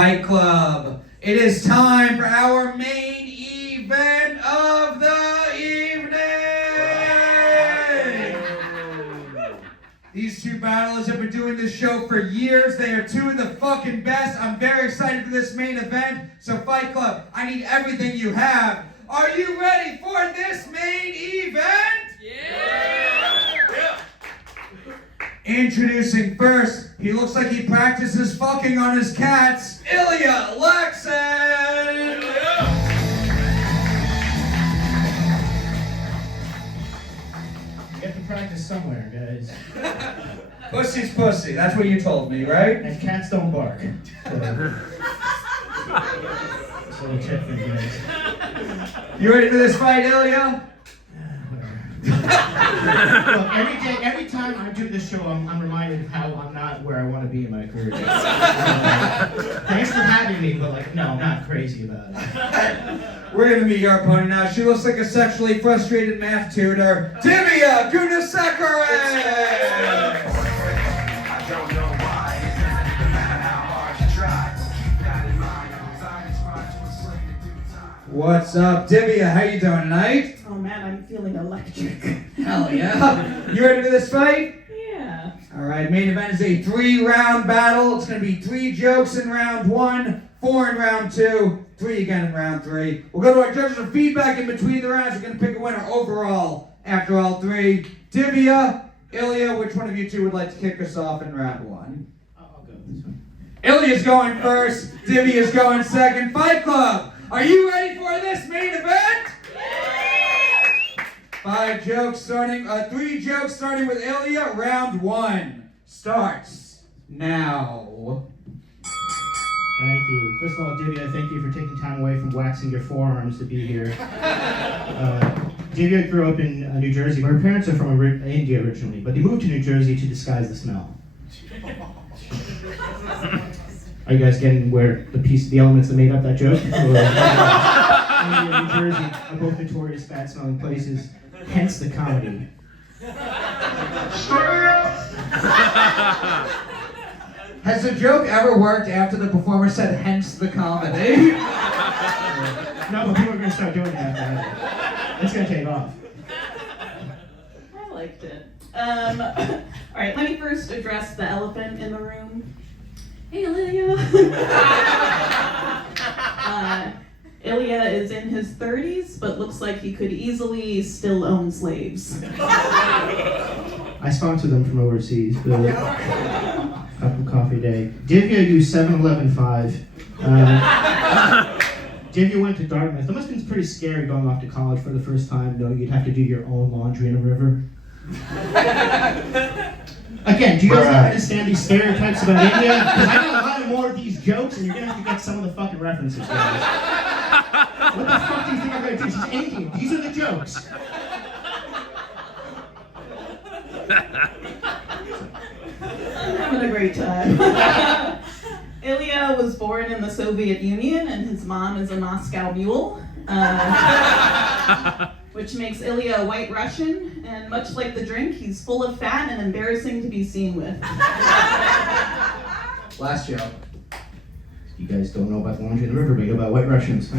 Fight Club. It is time for our main event of the evening. These two battlers have been doing this show for years. They are two of the fucking best. I'm very excited for this main event. So Fight Club, I need everything you have. Are you ready for this main event? Yeah! Introducing first, he looks like he practices fucking on his cats, Ilya Laksin! You have to practice somewhere, guys. Pussy's pussy, that's what you told me, right? And cats don't bark. So a tip for you guys. You ready for this fight, Ilya? Look, every time I do this show, I'm reminded of how I'm not where I want to be in my career. Thanks for having me, but no, I'm not crazy about it. We're gonna meet your opponent now. She looks like a sexually frustrated math tutor, Divya Gunasekaran! What's up, Divya? How you doing tonight? Oh man, I'm feeling electric. Hell yeah. You ready for this fight? Yeah. Alright, main event is a 3-round battle. It's going to be 3 jokes in round 1, 4 in round 2, 3 again in round 3. We'll go to our judges for feedback in between the rounds. We're going to pick a winner overall after all 3. Divya, Ilya, which one of you two would like to kick us off in round 1? I'll go with this one. Ilya's going first. Divya's going second. Fight Club, are you ready for this main event? 3 jokes starting with Ilya. Round 1 starts now. Thank you. First of all, Divya, thank you for taking time away from waxing your forearms to be here. Divya grew up in New Jersey. Her parents are from India originally, but they moved to New Jersey to disguise the smell. Are you guys getting where the elements that made up that joke? India and New Jersey are both notorious bad-smelling places, hence the comedy. Has the joke ever worked after the performer said hence the comedy? No, but people are going to start doing that. It's going to take off. I liked it. Alright, let me first address the elephant in the room. Hey, Ilya. Ilya is in his 30s, but looks like he could easily still own slaves. I sponsor them from overseas, but cup of coffee a day. Divya used 7-Eleven 5. Divya went to Dartmouth. It must have been pretty scary going off to college for the first time, knowing you'd have to do your own laundry in a river. Again, do you guys not understand these stereotypes about India? Because I got a lot more of these jokes, and you're going to have to get some of the fucking references, guys. What the fuck do you think I'm going to do? She's Indian. These are the jokes. I'm having a great time. Ilya was born in the Soviet Union, and his mom is a Moscow mule. Which makes Ilya a white Russian, and much like the drink, he's full of fat and embarrassing to be seen with. Last joke. You guys don't know about laundry in the river, but you know about white Russians.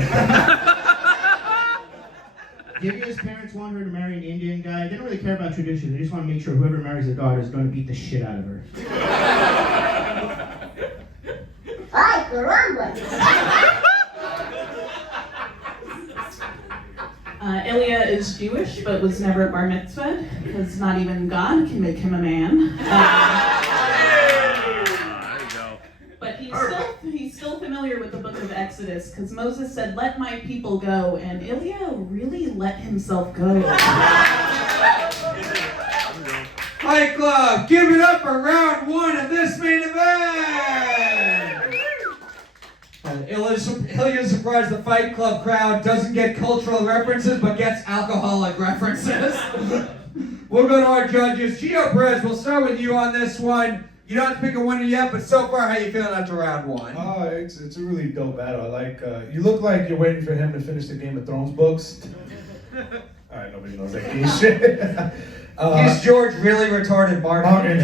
Divya's parents want her to marry an Indian guy. They don't really care about tradition. They just want to make sure whoever marries their daughter is going to beat the shit out of her. Ilya is Jewish, but was never bar mitzvahed, because not even God can make him a man. But he's still familiar with the book of Exodus, because Moses said, "Let my people go," and Ilya really let himself go. Fight Club, give it up for round 1 of this main event! Ilya's surprised the Fight Club crowd doesn't get cultural references, but gets alcoholic references. We'll go to our judges. Geo Perez, we'll start with you on this one. You don't have to pick a winner yet, but so far, how you feeling after round 1? Oh, it's a really dope battle. I like, you look like you're waiting for him to finish the Game of Thrones books. Alright, nobody knows that key shit. He's George really retarded Martin.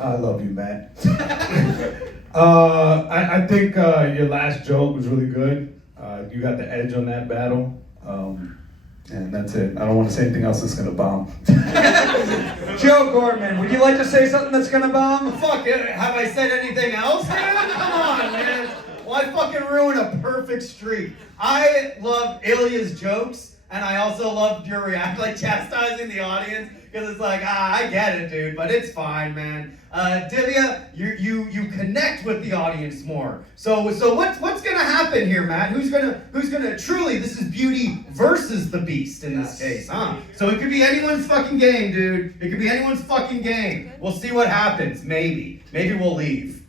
I love you, man. I think your last joke was really good. You got the edge on that battle. And that's it. I don't want to say anything else that's going to bomb. Joe Gorman, would you like to say something that's gonna bomb? Fuck it. Have I said anything else, man? Come on, man. Why fucking ruin a perfect streak? I love Ilya's jokes, and I also loved your reaction, like chastising the audience, because it's like, I get it, dude, but it's fine, man. Divya, you connect with the audience more. So what's gonna happen here, Matt? Who's gonna truly? This is Beauty versus the Beast in this case, huh? So it could be anyone's fucking game, dude. It could be anyone's fucking game. We'll see what happens. Maybe we'll leave.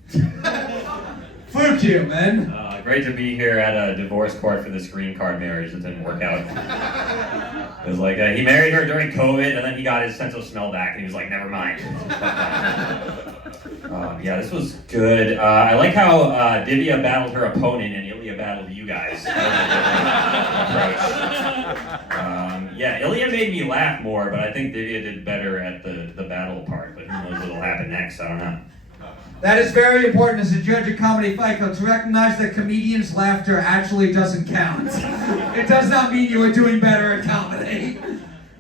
Fluke Human. Great to be here at a divorce court for this green card marriage that didn't work out. It was like, he married her during COVID, and then he got his sense of smell back, and he was like, never mind. Yeah, this was good. I like how Divya battled her opponent, and Ilya battled you guys. Yeah, Ilya made me laugh more, but I think Divya did better at the battle part, but who knows what'll happen next, I don't know. That is very important as a judge of Comedy Fight Club to recognize that comedians' laughter actually doesn't count. It does not mean you are doing better at comedy.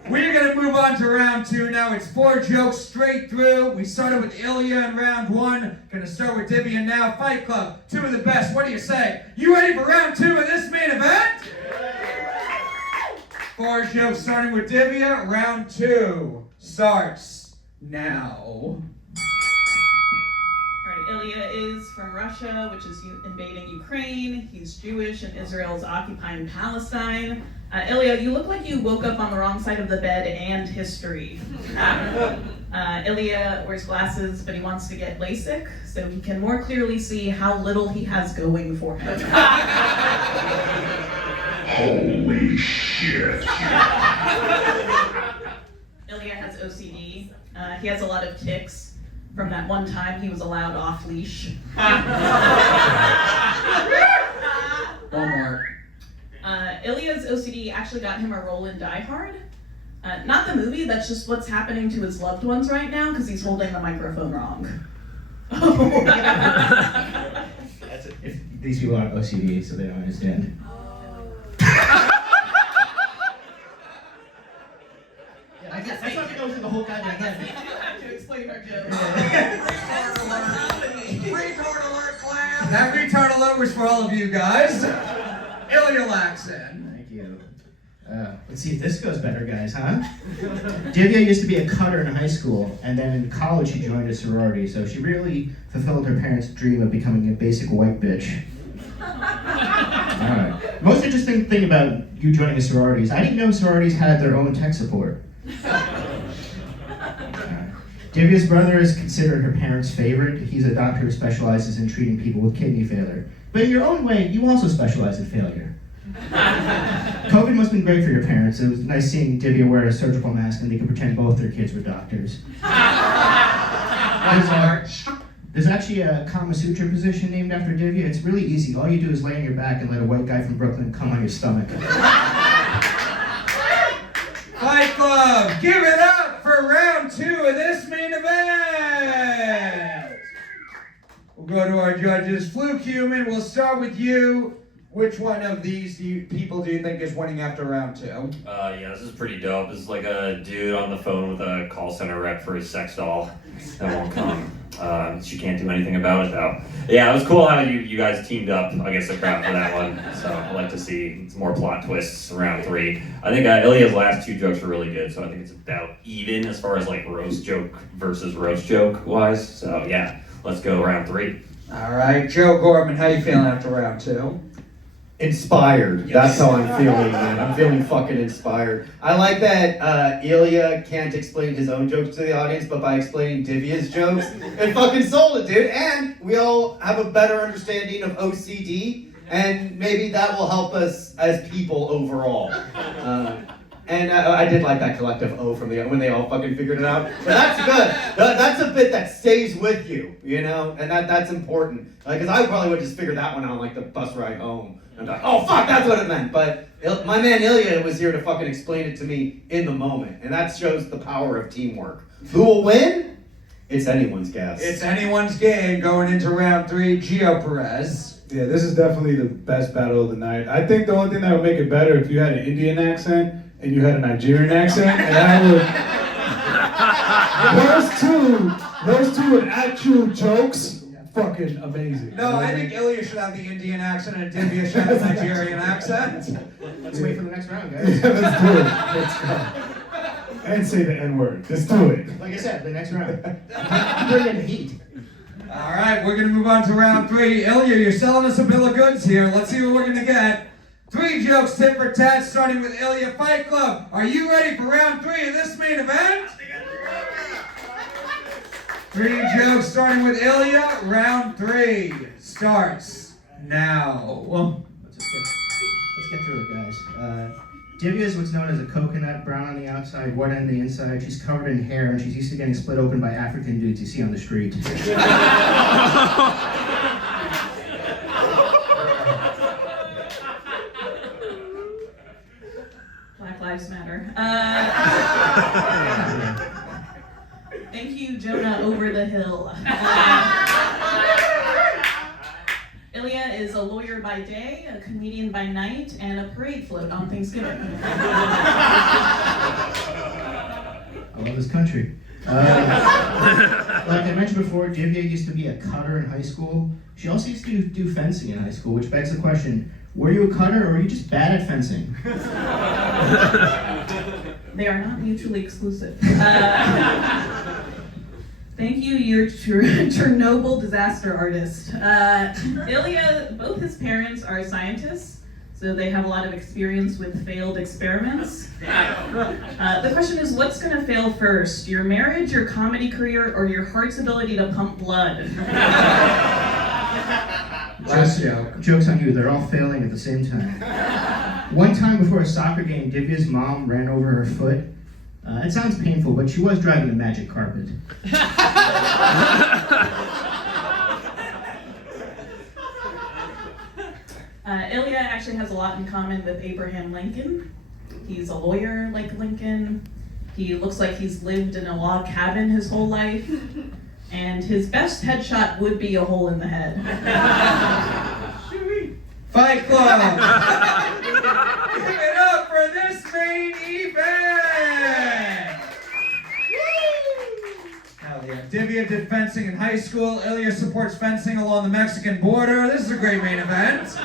We're going to move on to round 2 now. It's 4 jokes straight through. We started with Ilya in round 1. Going to start with Divya now. Fight Club, 2 of the best. What do you say? You ready for round 2 of this main event? 4 jokes starting with Divya. Round 2 starts now. Ilya is from Russia, which is invading Ukraine. He's Jewish, and Israel is occupying Palestine. Ilya, you look like you woke up on the wrong side of the bed and history. Ilya wears glasses, but he wants to get LASIK so he can more clearly see how little he has going for him. Holy shit. Ilya has OCD. He has a lot of tics. From that one time he was allowed off leash. One more. Ilya's OCD actually got him a role in Die Hard. Not the movie, that's just what's happening to his loved ones right now because he's holding the microphone wrong. If these people aren't OCD, so they don't understand. I guess that's not to go through the whole goddamn thing. To explain our joke. That retard alert was for all of you guys. Ilya Laksin. Thank you. Let's see if this goes better, guys, huh? Divya used to be a cutter in high school, and then in college she joined a sorority, so she really fulfilled her parents' dream of becoming a basic white bitch. Alright. Most interesting thing about you joining a sorority is I didn't know sororities had their own tech support. Divya's brother is considered her parents' favorite. He's a doctor who specializes in treating people with kidney failure. But in your own way, you also specialize in failure. COVID must have been great for your parents. It was nice seeing Divya wear a surgical mask and they could pretend both their kids were doctors. There's actually a Kama Sutra position named after Divya. It's really easy. All you do is lay on your back and let a white guy from Brooklyn come on your stomach. Fight Club, give it up for round 2 of this main event. We'll go to our judges. Fluke Human, we'll start with you. Which one of these people do you think is winning after round 2? Yeah, this is pretty dope. This is like a dude on the phone with a call center rep for his sex doll that won't come. She can't do anything about it though. Yeah, it was cool how you guys teamed up against the crowd for that one. So I'd like to see some more plot twists in round 3. I think Ilya's last 2 jokes were really good, so I think it's about even as far as like roast joke versus roast joke wise. So yeah, let's go round 3. All right, Joe Gorman, how you feeling after round 2? Inspired. Yes. That's how I'm feeling, man. I'm feeling fucking inspired. I like that Ilya can't explain his own jokes to the audience, but by explaining Divya's jokes, it fucking sold it, dude. And we all have a better understanding of OCD, and maybe that will help us as people overall. And I did like that collective O from when they all fucking figured it out. But that's good. That's a bit that stays with you, you know? And that's important. Because I probably would just figure that one out on like the bus ride home. I'm like, oh fuck, that's what it meant. But my man Ilya was here to fucking explain it to me in the moment. And that shows the power of teamwork. Who will win? It's anyone's guess. It's anyone's game going into round 3. Geo Perez. Yeah, this is definitely the best battle of the night. I think the only thing that would make it better if you had an Indian accent and you had a Nigerian accent, and those two with actual jokes, fucking amazing. No, I think Ilya should have the Indian accent and Divya should have the Nigerian accent. Let's wait for the next round, guys. Yeah, let's do it. Let's go. And say the N-word. Just do it. Like I said, the next round. Bring in the heat. All right, we're going to move on to round 3. Ilya, you're selling us a bill of goods here. Let's see what we're going to get. 3 jokes, tit for tat, starting with Ilya. Fight Club, are you ready for round 3 of this main event? 3 jokes, starting with Ilya. Round 3 starts now. Let's get through it, guys. Divya is what's known as a coconut, brown on the outside, white on the inside. She's covered in hair, and she's used to getting split open by African dudes you see on the street. Black Lives Matter. Thank you, Jonah over the hill. Ilya is a lawyer by day, a comedian by night, and a parade float on Thanksgiving. I love this country. Like I mentioned before, Divya used to be a cutter in high school. She also used to do fencing in high school, which begs the question, were you a cutter or were you just bad at fencing? They are not mutually exclusive. Thank you, you're Chernobyl disaster artist. Ilya, both his parents are scientists, so they have a lot of experience with failed experiments. The question is, what's gonna fail first? Your marriage, your comedy career, or your heart's ability to pump blood? Last joke. Joke's on you, they're all failing at the same time. One time before a soccer game, Divya's mom ran over her foot. It sounds painful, but she was driving a magic carpet. Ilya actually has a lot in common with Abraham Lincoln. He's a lawyer like Lincoln. He looks like he's lived in a log cabin his whole life. And his best headshot would be a hole in the head. Fight Club! Give it up for this main event! Hell yeah. Divya did fencing in high school. Ilya supports fencing along the Mexican border. This is a great main event.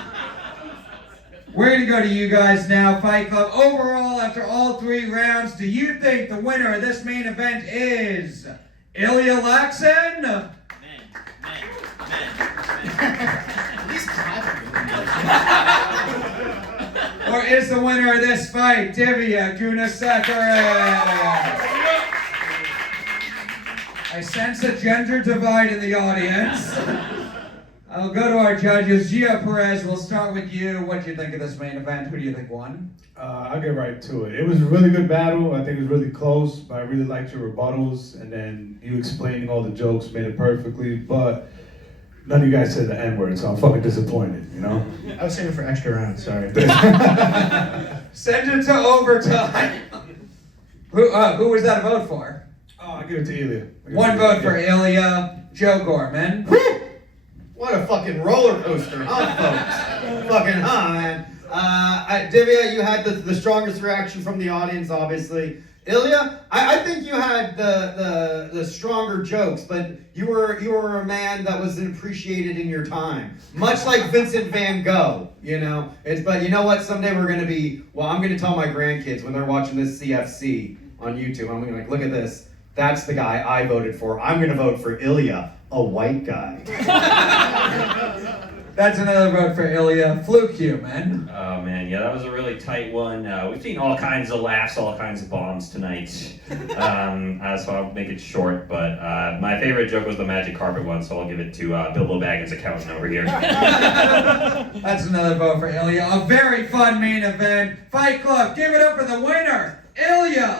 We're going to go to you guys now, Fight Club. Overall, after all 3 rounds, do you think the winner of this main event is Ilya Laksin? Or is the winner of this fight Divya Gunasekaran? I sense a gender divide in the audience. I'll go to our judges. Geo Perez, we'll start with you. What do you think of this main event? Who do you think won? I'll get right to it. It was a really good battle. I think it was really close, but I really liked your rebuttals, and then you explaining all the jokes made it perfectly, but none of you guys said the N-word, so I'm fucking disappointed, you know? I was saving for extra rounds, sorry. Send it to overtime. Who was that a vote for? Oh, I'll give it to Ilya. 1 vote for Ilya. Joe Gorman. What a fucking roller coaster, huh, folks? Fucking man. Divya, you had the strongest reaction from the audience, obviously. Ilya, I think you had the stronger jokes, but you were a man that was appreciated in your time, much like Vincent Van Gogh. You know, but you know what? Someday we're gonna be. Well, I'm gonna tell my grandkids when they're watching this CFC on YouTube. I'm gonna be like, look at this. That's the guy I voted for. I'm gonna vote for Ilya, a white guy. That's another vote for Ilya. Fluke Human. Oh man, yeah, that was a really tight one. We've seen all kinds of laughs, all kinds of bombs tonight. So I'll make it short, but my favorite joke was the magic carpet one, so I'll give it to Bilbo Baggins' accountant over here. That's another vote for Ilya. A very fun main event. Fight Club, give it up for the winner, Ilya